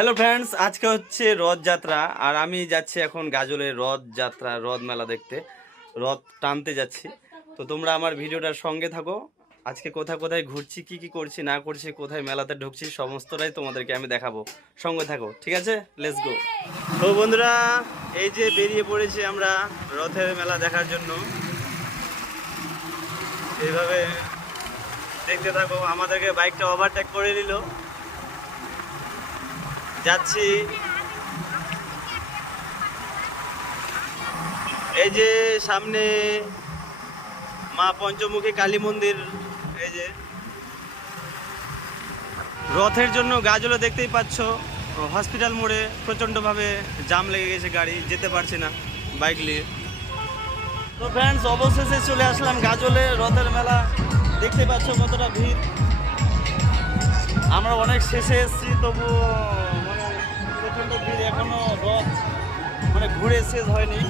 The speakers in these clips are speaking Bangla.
হ্যালো ফ্রেন্ডস আজকে হচ্ছে রথযাত্রা আর আমি যাচ্ছি এখন গাজলের রথযাত্রা রথ মেলা দেখতে। রথ টানতে যাচ্ছি। তো তোমরা আমার ভিডিওটার সঙ্গে থাকো। আজকে কোথায় কোথায় ঘুরছি, কি কি করছি, না করছি, কোথায় মেলাতে ঢুকছি, সমস্তটাই তোমাদেরকে আমি দেখাবো। সঙ্গে থাকো, ঠিক আছে? লেটস গো তো বন্ধুরা, এই যে বেরিয়ে পড়েছি আমরা রথের মেলা দেখার জন্য। এইভাবে দেখতে থাকো, আমাদেরকে বাইকটা ওভারটেক করে নিল। যাচ্ছি। এই যে সামনে মা পঞ্চমুখী কালী মন্দির, এই যে। রথের জন্য গাছগুলো দেখতেই পাচ্ছ। হসপিটাল মোড়ে প্রচণ্ডভাবে জাম লেগে গেছে গাড়ি, যেতে পারছি না বাইক নিয়ে। তো ফ্রেন্ডস অবশেষে চলে আসলাম গাজলে, রথের মেলা। দেখতে পাচ্ছ কতটা ভিড়। আমরা অনেক শেষে এসেছি তবু এখনও রথ মানে ঘুরে শেষ হয়নি।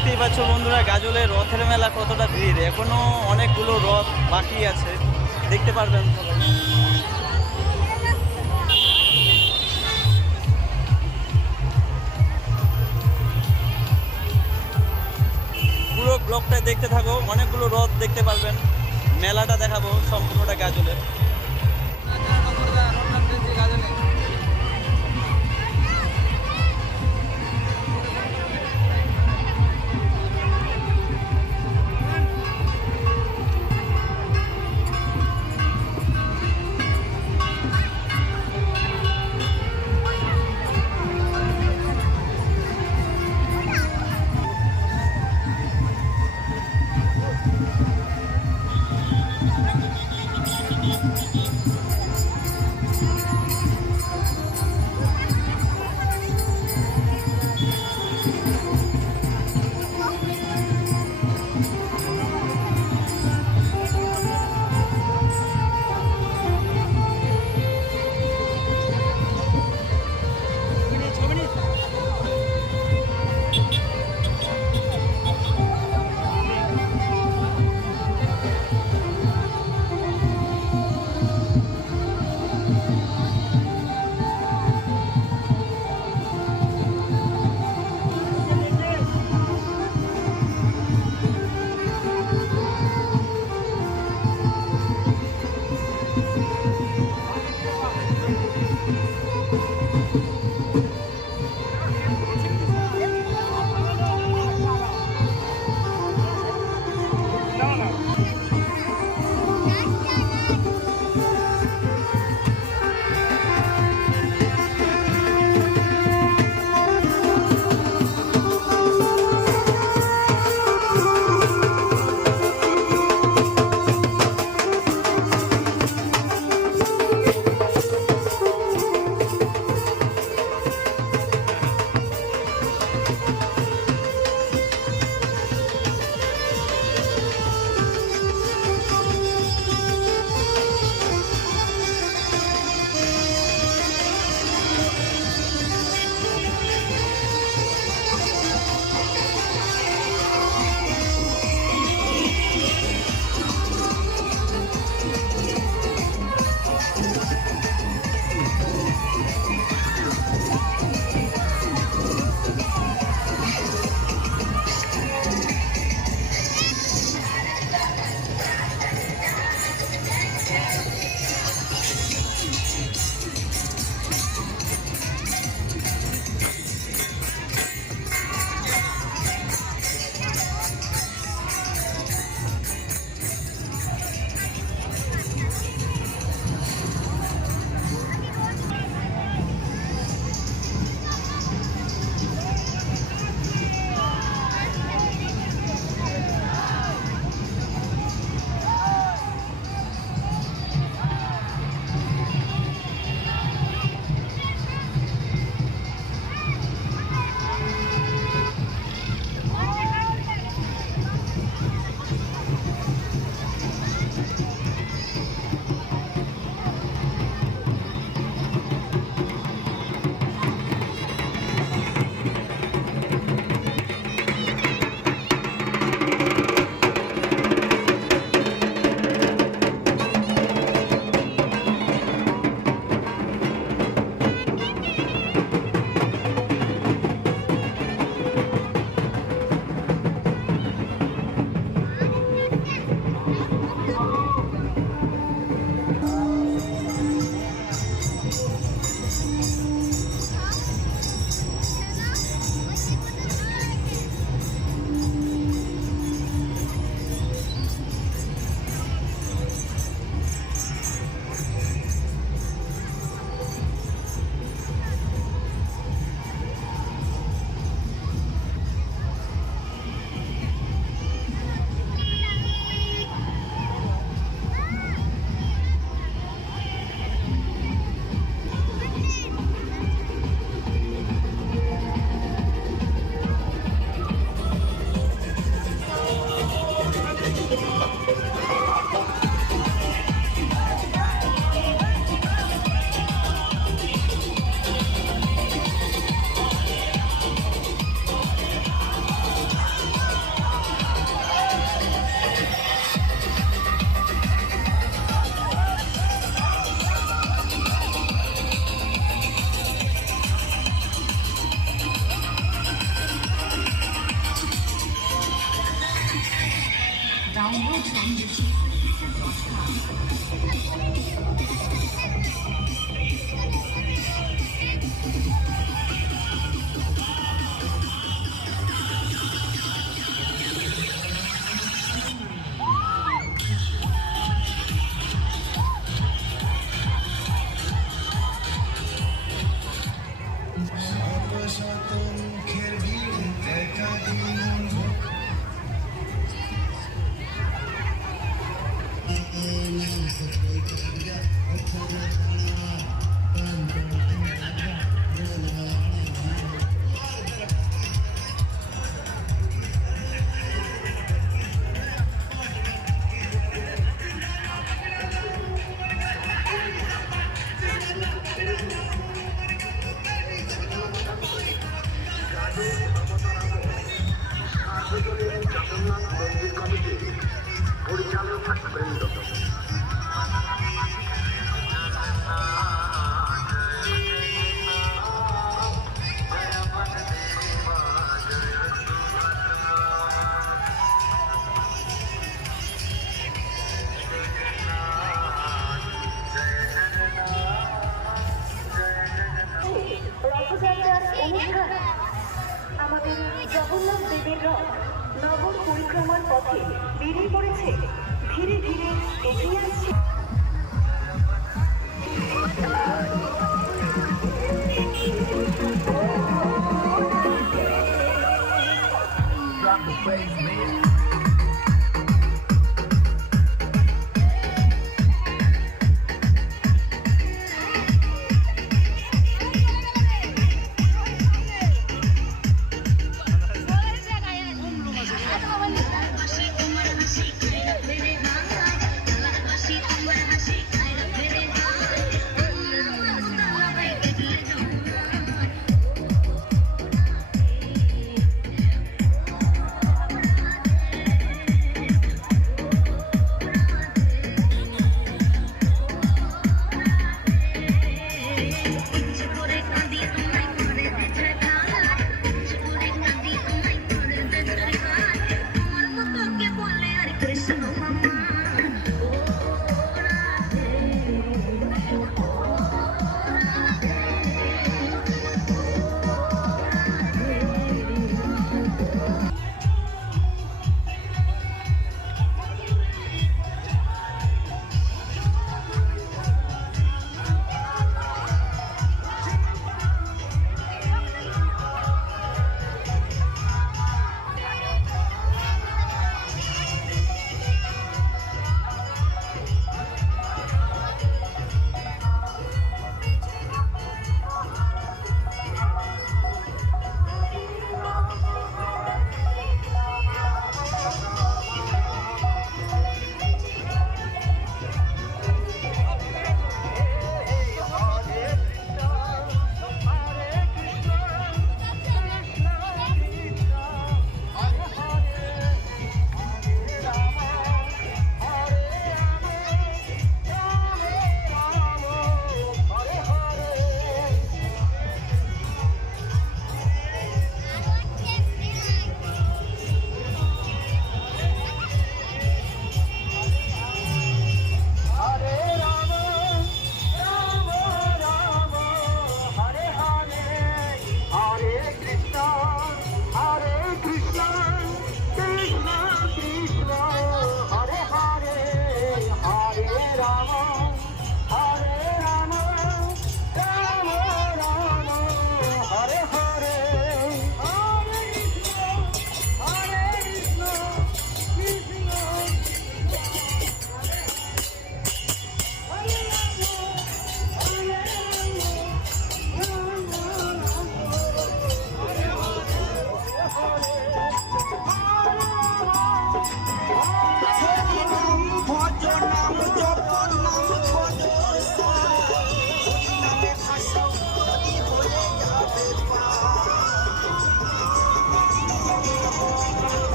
পাচ্ছ বন্ধুরা, গাজলের রথের মেলা কতটা ভিড়। এখনও অনেকগুলো রথ বাকি আছে। দেখতে পারবেন। পুরো ব্লকটা দেখতে থাকো, অনেকগুলো রথ দেখতে পারবেন। মেলাটা দেখাবো সম্পূর্ণটা গাজলের।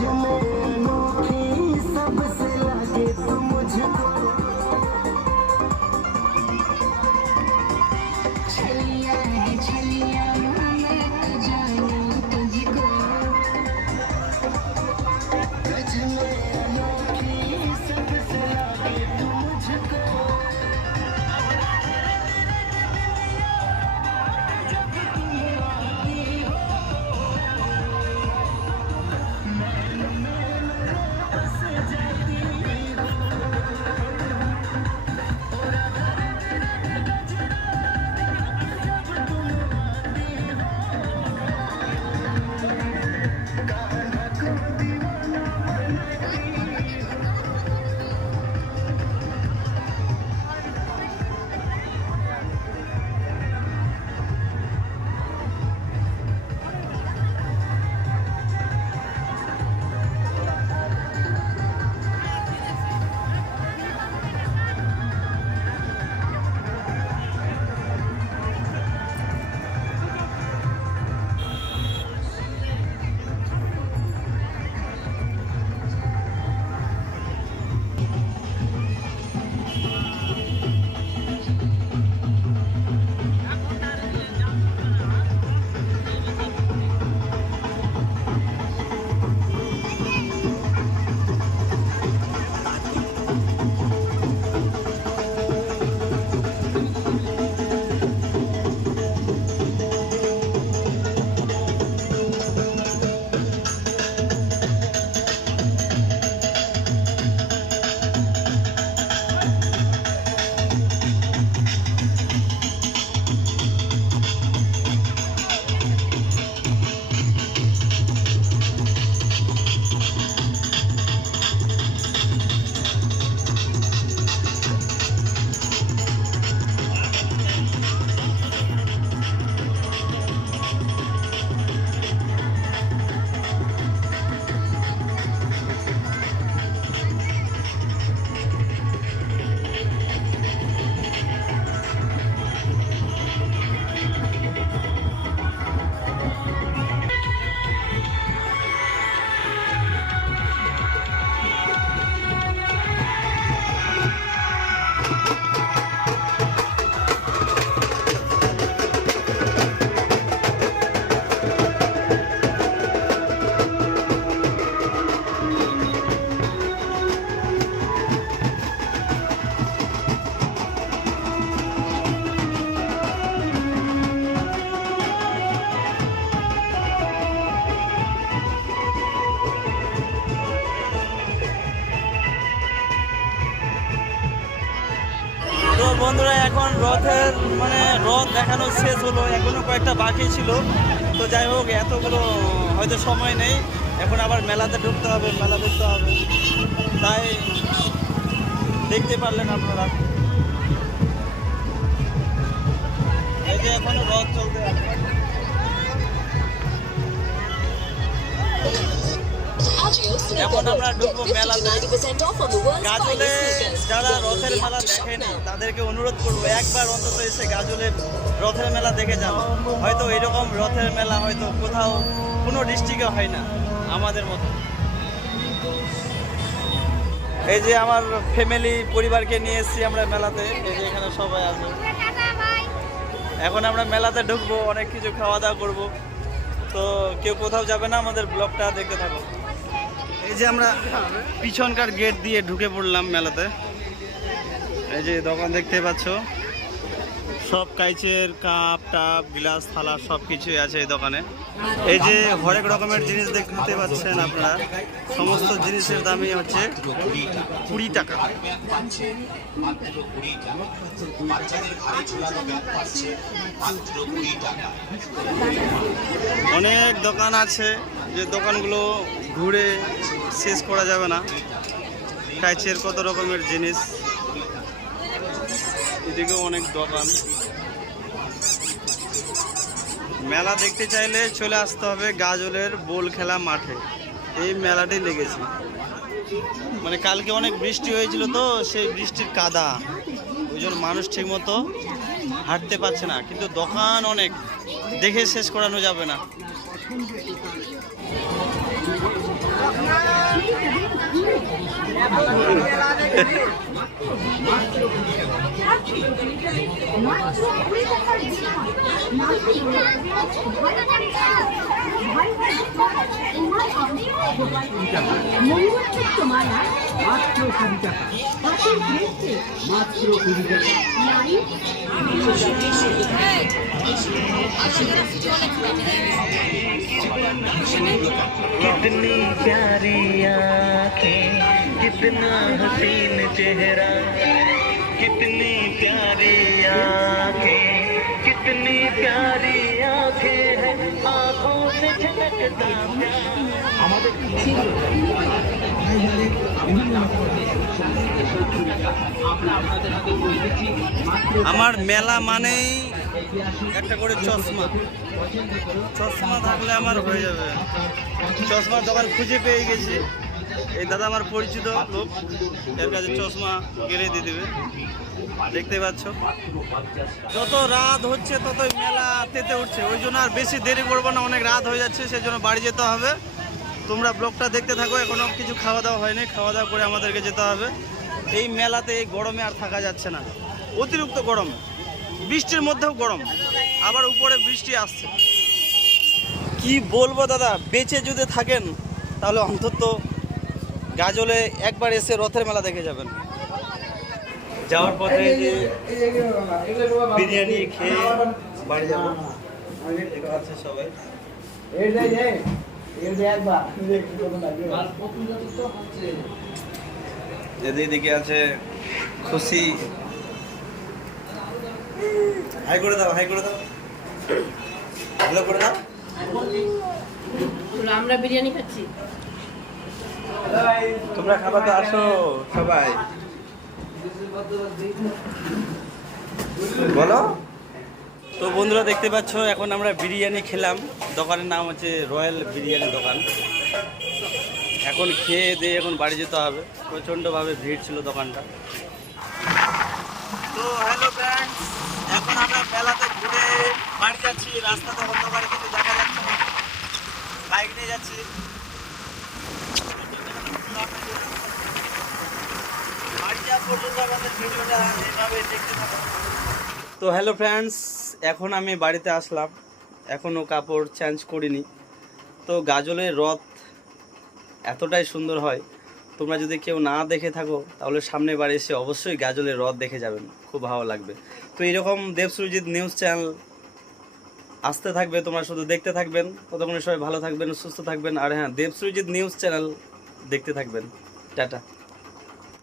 you make বন্ধুরা, এখন রথের মানে রথ দেখানো শেষ হলো এখনও কয়েকটা বাকি ছিল। তো যাই হোক, এতগুলো হয়তো সময় নেই। এখন আবার মেলাতে ঢুকতে হবে, মেলা দেখতে হবে। তাই দেখতে পারলেন আপনারা। এই যে এখনও রথ চলতে এখন আমরা ঢুকবো মেলাতে। গাজলে যারা রথের মেলা দেখেনি তাদেরকে অনুরোধ করব একবার অন্তত এসে গাজলে রথের মেলা দেখে যান। হয়তো এরকম রথের মেলা হয়তো কোথাও কোনো ডিস্ট্রিক্টে হয় না আমাদের মতো। এই যে আমার ফ্যামিলি পরিবারকে নিয়ে এসেছি আমরা মেলাতে এই যে এখানে সবাই আছে। এখন আমরা মেলাতে ঢুকবো অনেক কিছু খাওয়া দাওয়া করব। তো কেউ কোথাও যাবে না আমাদের ব্লগটা দেখতে থাকো। এই যে আমরা পিছনকার গেট দিয়ে ঢুকে পড়লাম মেলাতে। এই যে দোকান দেখতে পাচ্ছ। সব কাইচের কাপ, টাপ, গ্লাস, থালা সব কিছুই আছে এই দোকানে। এই যে হরেক রকমের জিনিস দেখতে পাচ্ছেন আপনারা। সমস্ত জিনিসের দামই হচ্ছে কুড়ি টাকা। অনেক দোকান আছে। যে দোকানগুলো ঘুরে শেষ করা যাবে না। কাইচের কত রকমের জিনিস। এদিকেও অনেক দোকান। মেলা দেখতে চাইলে চলে আসতে হবে গাজলের বোল খেলা মাঠে। এই মেলাটি লেগেছে। মানে কালকে অনেক বৃষ্টি হয়েছিল তো, সেই বৃষ্টির কাদা। ওই জন্য মানুষ ঠিক মতো হাঁটতে পারছে না, কিন্তু দোকান অনেক। দেখে শেষ করানো যাবে না। やばい! মঙ্গলচুক্ত মালা মাত্র কুড়ি টাকা হাতের ব্রেসলেট মাত্র কুড়ি টাকা লাইট कितनी प्यारी आंखें कितना हसीन चेहरा कितनी प्यारी आंखें कितनी प्यारी आंखें हैं आंखों से झलकता प्यार আমার মেলা মানেই একটা করে চশমা চশমা থাকলে আমার হয়ে যাবে চশমার দোকান খুঁজে পেয়ে গেছি এই দাদা আমার পরিচিত লোক। এর কাছে চশমা গেলে দিয়ে দেবে। দেখতে পাচ্ছ? যত রাত হচ্ছে, ততই মেলা তেতে উঠছে। ওই জন্য আর বেশি দেরি করব না, অনেক রাত হয়ে যাচ্ছে সেই জন্য বাড়ি যেতে হবে। তোমরা ব্লগটা দেখতে থাকো, এখনও কিছু খাওয়া দাওয়া হয়নি। খাওয়া দাওয়া করে আমাদেরকে যেতে হবে। এই মেলাতে এই গরমে আর থাকা যাচ্ছে না। অতিরিক্ত গরম। বৃষ্টির মধ্যেও গরম। আবার উপরে বৃষ্টি আসছে। কি বলব দাদা? বেঁচে যদি থাকেন, তাহলে অন্তত গাজলে একবার এসে রথের মেলা দেখে যাবেন। যাওয়ার পথে যে বিরিয়ানি খেয়ে বাড়ি যাব। আছে সবাই। এদিকে আছে খুশি। হাই করে দাও হাই করে দাও। ভালো করে দাও। আমরা বিরিয়ানি খাচ্ছি। তোমরা খাবার তো আসো সবাই। বলো। তো বন্ধুরা দেখতে পাচ্ছ, এখন আমরা বিরিয়ানি খেলাম। দোকানের নাম হচ্ছে রয়্যাল বিরিয়ানি দোকান। এখন খেয়ে দিয়ে এখন বাড়ি যেতে হবে। প্রচণ্ডভাবে ভিড় ছিল দোকানটা। তো হ্যালো ফ্রেন্ডস এখন আমরা মেলাতে ঘুরে বাড়ি যাচ্ছি। রাস্তাতে অন্ধকারে কিছু দেখা যাচ্ছে বাইক নিয়ে যাচ্ছি বাড়ি যাওয়া পর্যন্ত আমাদের ভিডিওটা এভাবে দেখতে থাকো তো হ্যালো ফ্রেন্ডস এখন আমি বাড়িতে আসলাম। এখনও কাপড় চেঞ্জ করিনি। তো গাজলের রথ এতটাই সুন্দর হয়। তোমরা যদি কেউ না দেখে থাকো, তাহলে সামনে বাড়ি এসে অবশ্যই গাজলের রথ দেখে যাবেন। খুব ভালো লাগবে। তো এরকম দেব সুরজিৎ নিউজ চ্যানেল আসতে থাকবে, তোমরা শুধু দেখতে থাকবেন। ততক্ষণে সবাই ভালো থাকবেন, সুস্থ থাকবেন। আর হ্যাঁ দেব সুরজিৎ নিউজ চ্যানেল দেখতে থাকবেন। টাটা।